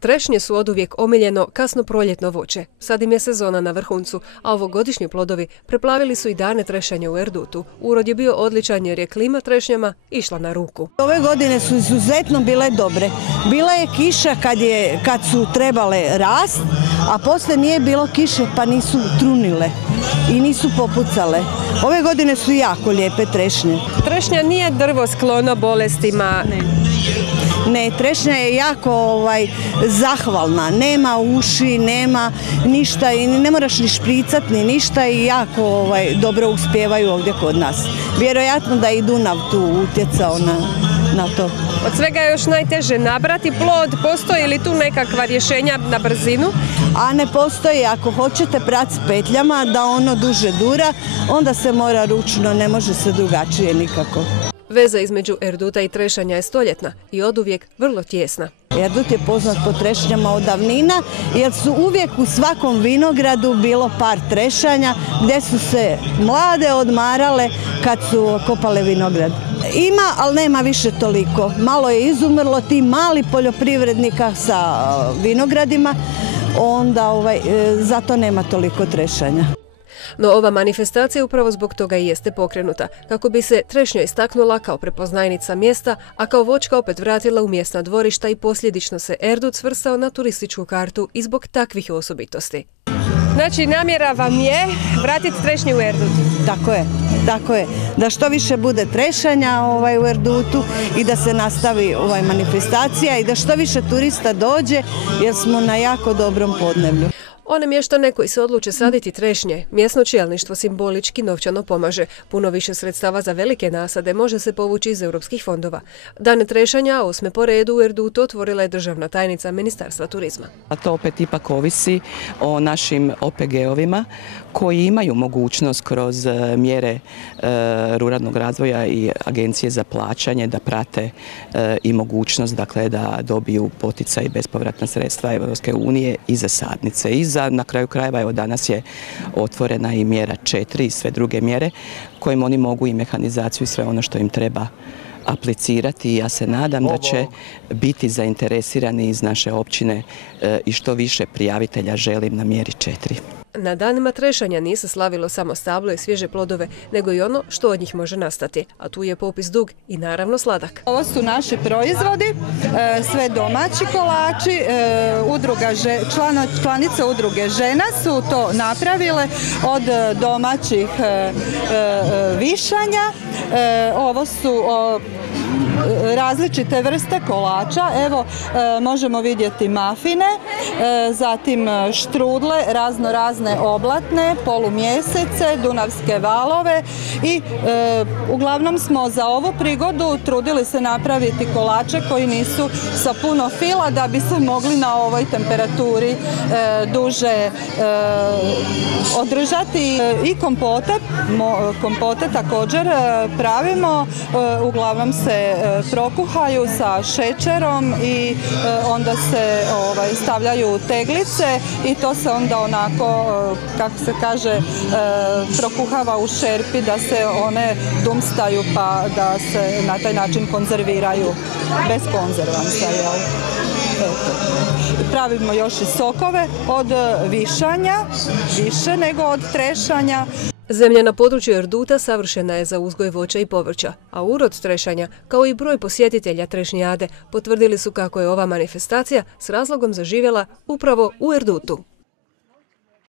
Trešnje su oduvijek omiljeno kasno proljetno voće. Sad im je sezona na vrhuncu, a ovogodišnji plodovi preplavili su i dane trešanja u Erdutu. Urod je bio odličan jer je klima trešnjama išla na ruku. Ove godine su izuzetno bile dobre. Bila je kiša kad su trebale rast, a poslije nije bilo kiše pa nisu trunile i nisu popucale. Ove godine su jako lijepe trešnje. Trešnja nije drvo sklono bolestima. Ne, trešnja je jako zahvalna, nema uši, nema ništa i ne moraš ni špricat ni ništa i jako dobro uspijevaju ovdje kod nas. Vjerojatno da i Dunav tu utjecao na to. Od svega je još najteže nabrati plod, postoji li tu nekakva rješenja na brzinu? A ne postoji, ako hoćete prati s petljama da ono duže dura, onda se mora ručno, ne može se drugačije nikako. Veza između Erduta i trešanja je stoljetna i oduvijek vrlo tijesna. Erdut je poznat po trešnjama od davnina jer su uvijek u svakom vinogradu bilo par trešanja gdje su se mlade odmarale kad su kopale vinograd. Ima, ali nema više toliko. Malo je izumrlo ti mali poljoprivrednika sa vinogradima, onda zato nema toliko trešanja. No ova manifestacija upravo zbog toga i jeste pokrenuta, kako bi se trešnja istaknula kao prepoznajnica mjesta, a kao voćka opet vratila u mjesna dvorišta i posljedično se Erdut svrstao na turističku kartu i zbog takvih osobitosti. Znači, namjera vam je vratiti trešnju u Erdut? Tako je. Da što više bude trešanja u Erdutu i da se nastavi manifestacija i da što više turista dođe jer smo na jako dobrom podneblju. One mještane koji se odluče saditi trešnje, mjesno čelništvo simbolički novčano pomaže. Puno više sredstava za velike nasade može se povući iz europskih fondova. Dane trešanja, 8. po redu u Erdutu, otvorila je državna tajnica Ministarstva turizma. A to opet ipak ovisi o našim OPG-ovima koji imaju mogućnost kroz mjere ruralnog razvoja i agencije za plaćanje da prate i mogućnost da dobiju poticaj i bespovratna sredstva Europske unije i za sadnice. I na kraju krajeva, evo danas je otvorena i mjera 4 i sve druge mjere kojim oni mogu i mehanizaciju i sve ono što im treba aplicirati i ja se nadam da će biti zainteresirani iz naše općine i što više prijavitelja želim na mjeri 4. Na danima trešanja nije se slavilo samo stablo i svježe plodove, nego i ono što od njih može nastati. A tu je popis dug i naravno sladak. Ovo su naši proizvodi, sve domaći kolači. Članice udruge žena su to napravile od domaćih višanja. Ovo su različite vrste kolača. Evo, možemo vidjeti mafine, zatim štrudle, razne oblatne, polumjesece, dunavske valove i uglavnom smo za ovu prigodu trudili se napraviti kolače koji nisu sa puno fila da bi se mogli na ovoj temperaturi duže održati. I kompote također pravimo, uglavnom se prokuhaju sa šećerom i onda se stavljaju u teglice i to se onda onako, kako se kaže, prokuhava u šerpi da se one dumstaju pa da se na taj način konzerviraju bez konzervansa. Pravimo još i sokove od višanja, više nego od trešanja. Zemlja na području Erduta savršena je za uzgoj voća i povrća, a urod trešanja, kao i broj posjetitelja trešnjade, potvrdili su kako je ova manifestacija s razlogom zaživjela upravo u Erdutu.